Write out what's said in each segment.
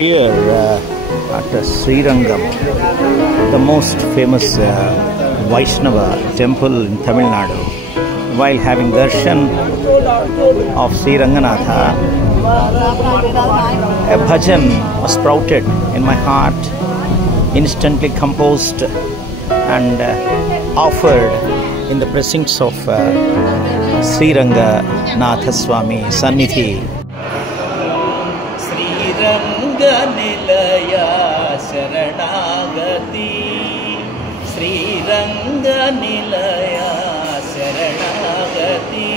Here at Srirangam, the most famous Vaishnava temple in Tamil Nadu, while having darshan of Sri Ranganatha, a bhajan was sprouted in my heart, instantly composed and offered in the precincts of Sri Ranganatha Swami Sannidhi. Nilayya Sharanagati Sriranga Nilayya Sharanagati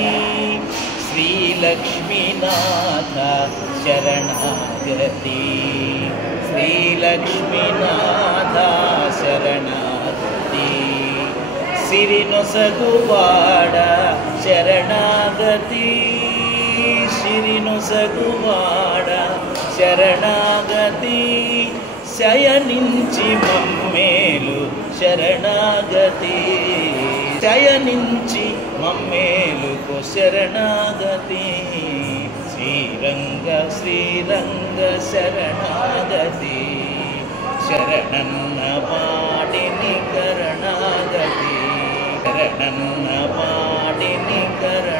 Sri Lakshmi Natha Sharanagati Sri Lakshmi Natha Sharanagati Sirinosaguvada Sharanagati Sirinosaguvada శరణాగతి శయనించి మమ్మేలు శరణాగతి శయనించి మమ్మేలుకు శరణాగతి శ్రీరంగ శ్రీరంగ శరణాగతి శరణన్న పాడిని కరణాగతి శరణన్న పాడిని కరణాగతి